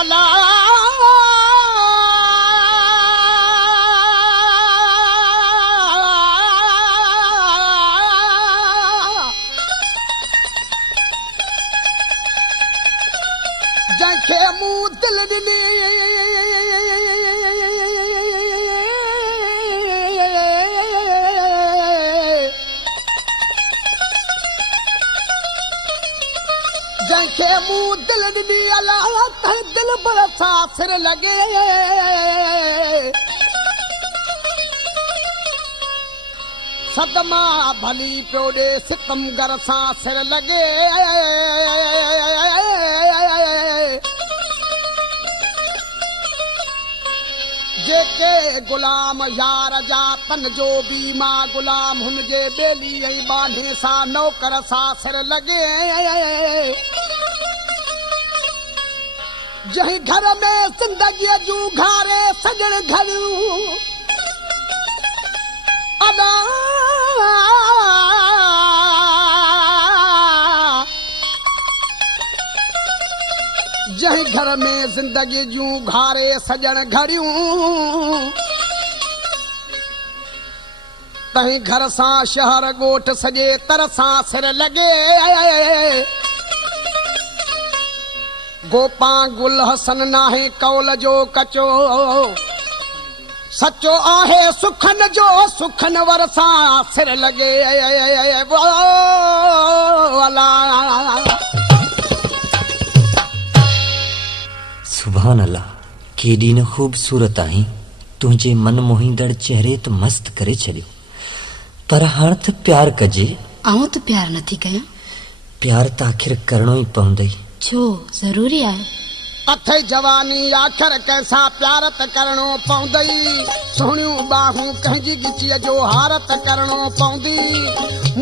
अला जंहिंखे मूं दिल ॾिनी जंहिंखे मूं दिल ॾिनी अला तंहिं दिल बरसा सिर लॻे सदमा भली पियो ॾे सितमगर सां सिर लॻे जेके गुलाम यार जा तन जो बि मां गुलाम हुनजे ॿेली ऐं बाने सां नौकर सां सिर लॻे जंहिं घर में ज़िंदगीअ जूं घारे सजण घड़ियूं अदा जंहिं घर में ज़िंदगी जूं घारे सजण घड़ियूं तंहिं घर सां शहर ॻोठ सॼे तरसां सिर लॻे गोपा गुल हसन नाहे कौल जो कचो सचो आहे सुखन जो सुखन वरसां सिर लॻे अला सुभान अल्लाह केॾी न ख़ूबसूरत आहीं तुंहिंजे मन मोहींदड़ चेहरे त मस्त करे छॾियो पर हाणे त प्यार कजे आऊं त प्यार नथी कयां प्यार त आख़िर करणो ई पवंदई छो ज़रूरी आहे अथई जवानी आख़िर कंहिंसां प्यार त करणो पवंदई सोहणियूं बाहूं कंहिंजी गिचीअ जो हार त करणो पवंदी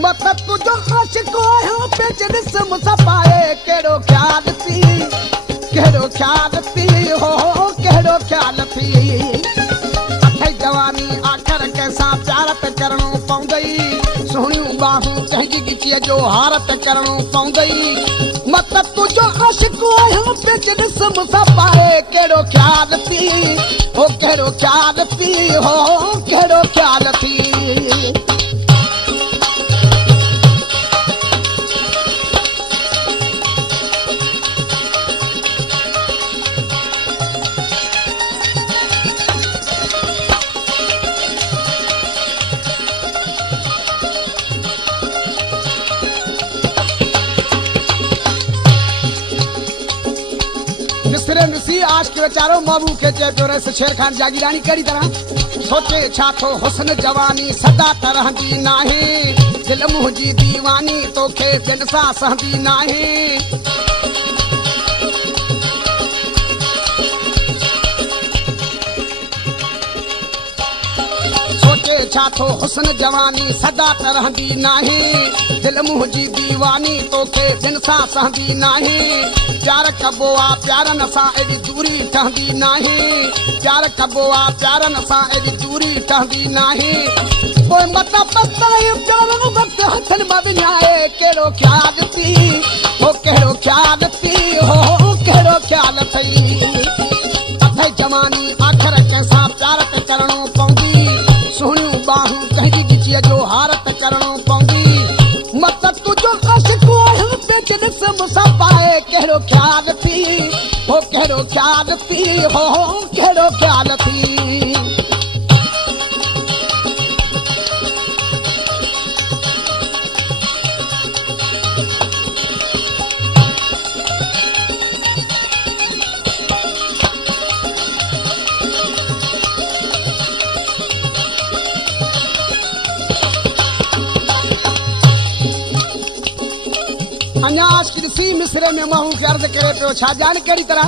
मत तुंहिंजो आशिक़ आहियां पेच ॾिस मूंसां पाए कहिड़ो ख़्याल थी कहिड़ो ख़्याल थी हो कहिड़ो ख़्याल थी अथई जवानी आख़िर कंहिंसां प्यार त करणो पवंदई सोहणियूं बाहूं कंहिंजी गिचीअ जो हार त करणो पवंदई मत तुंहिंजो आशिक़ आहियां पेच ॾिस मूंसां पाए कहिड़ो ख़्याल थी हो कहिड़ो ख़्याल थी हो कहिड़ो ख़्याल थी निसी आशिक़ वीचारो महबूब खे चए पियो रहिस शेर खान जागीरानी कहिड़ी तरह सोचे छा थो हुस्न जवानी सदा त रहंदी नाहे दिल मुंहिंजी दीवानी तोखे ॿियनि सां सहंदी नाहे सोचे छा थो हुस्न जवानी सदा त रहंदी नाहे दिल मुंहिंजी दीवानी तोखे ॿियनि सां सहंदी नाहे प्यार कबो आ प्यारन सां एॾी दूरी ठहंदी नाहे प्यार कबो आ प्यारन सां एॾी दूरी ठहंदी नाहे पोइ मता पताए प्यारन वक़्तु हथनि मां विञाए कहिड़ो ख़्याल थी हो कहिड़ो ख़्याल थी हो कहिड़ो ख़्याल थई अथई जवानी आख़िर कंहिंसां प्यार त करणो पवंदी सोहणियूं बाहूं कंहिंजी गिचीअ जो हार त करणो पवंदी मत तुंहिंजो आशिक़ आहियां पेच ॾिस मूंसां पाए कहिड़ो ख़्याल थी हो कहिड़ो ख़्याल थी हो कहिड़ो ख़्याल थी अन्यास की सी मिसरे में महू के अर्ज करे पियो छा जान कहिड़ी तरह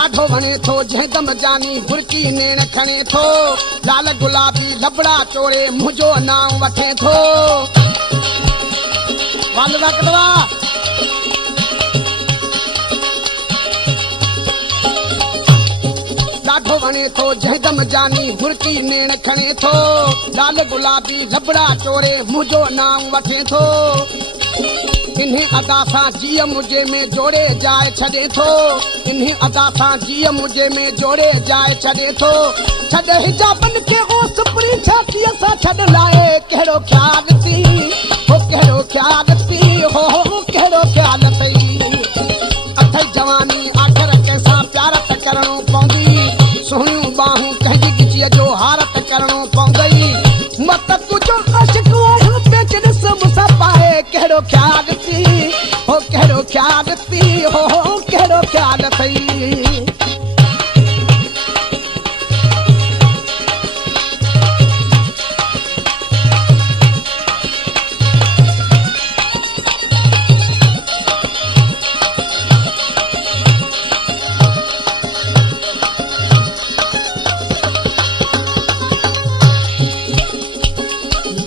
ॾाढो वणे थो जंहिं दम जानी बुरकी नेण खणे थो लाल गुलाबी लबड़ा चोरे मुंहिंजो नाम वठे थो वालदा कदवा ॾाढो वणे थो जंहिं दम जानी बुरकी नेण खणे थो लाल गुलाबी लबड़ा चोरे मुंहिंजो नाम वठे थो इन्हीं अदा सां जीअ मुझे में जोड़े जाए छॾे थो इन्हीं अदा सां जीअ मुझे में जोड़े जाए छॾे थो छॾ हिजाबन खे ओस पुरी छातीअ सां छॾ लाए कहिड़ो ख़्याल थी हो कहिड़ो ख़्याल थी हो कहिड़ो ख़्याल अथई अथई जवानी आख़िर कंहिंसां प्यार त करणो पवंदी सुहिणियूं बाहूं कंहिंजी गिचीअ जो हारत करणो पवंदई मत तुंहिंजो आशिक़ आहियां पेच ॾिस मूंसां पाए कहिड़ो ख़्याल थी हो कहिड़ो ख़्याल थी हो कहिड़ो ख़्याल अथई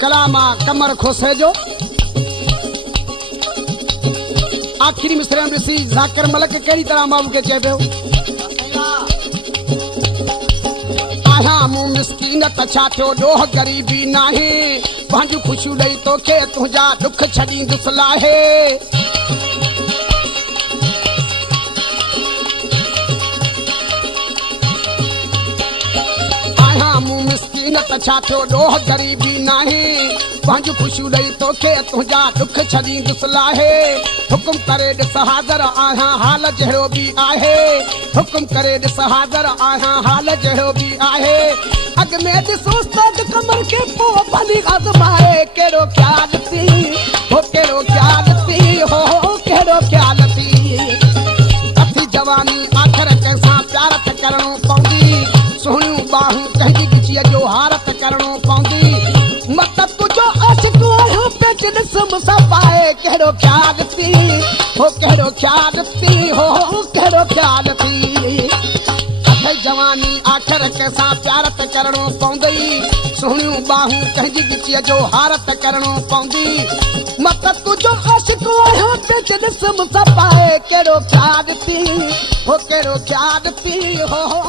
गला मां कमर खोसे जो आखिरी मिसरन ॾिसी ज़ाकिर मलिक कहिड़ी तरह माण्हू खे चए पियो आहियां मूं मिसकीन त छा थियो ॾोह ग़रीबी नाहे पंहिंजूं ख़ुशियूं ॾेई तोखे तुंहिंजा दुख छॾींदुसि लाहे आहियां मूं मिसकीन त छा थियो ॾोह ग़रीबी नाहे पंहिंजूं ख़ुशियूं ॾेई तोखे तुंहिंजा दुख छॾींदुसि लाहे हुकुम करे ॾिस हाज़र आहियां हाल जहिड़ो बि आहे हुकुम करे ॾिस हाज़र आहियां हाल जहिड़ो बि आहे अॻ में ॾिस उस्ताद कमर खे पोइ भली आज़माए कहिड़ो ख़्याल थी हो कहिड़ो ख़्याल थी हो कहिड़ो ख़्याल थी अथी जवानी आख़िर कंहिंसां प्यार त करणो पवंदी सुहिणियूं बाहूं कंहिंजी गिचीअ जो हारत करणो पवंदी मत तुंहिंजो आशिक़ आहियां पेच ॾिस मूंसां पाए कहिड़ो ख़्याल थी हो कहिड़ो ख़्याल थी हो कहिड़ो ख़्याल थी अथई जवानी आख़िर कंहिंसां प्यार त करणो पवंदई सुहिणियूं बाहूं कंहिंजी गिचीअ जो हारत करणो पवंदी मत तुंहिंजो आशिक़ आहियां पेच ॾिस मूंसां पाए कहिड़ो ख़्याल थी हो कहिड़ो ख़्याल थी हो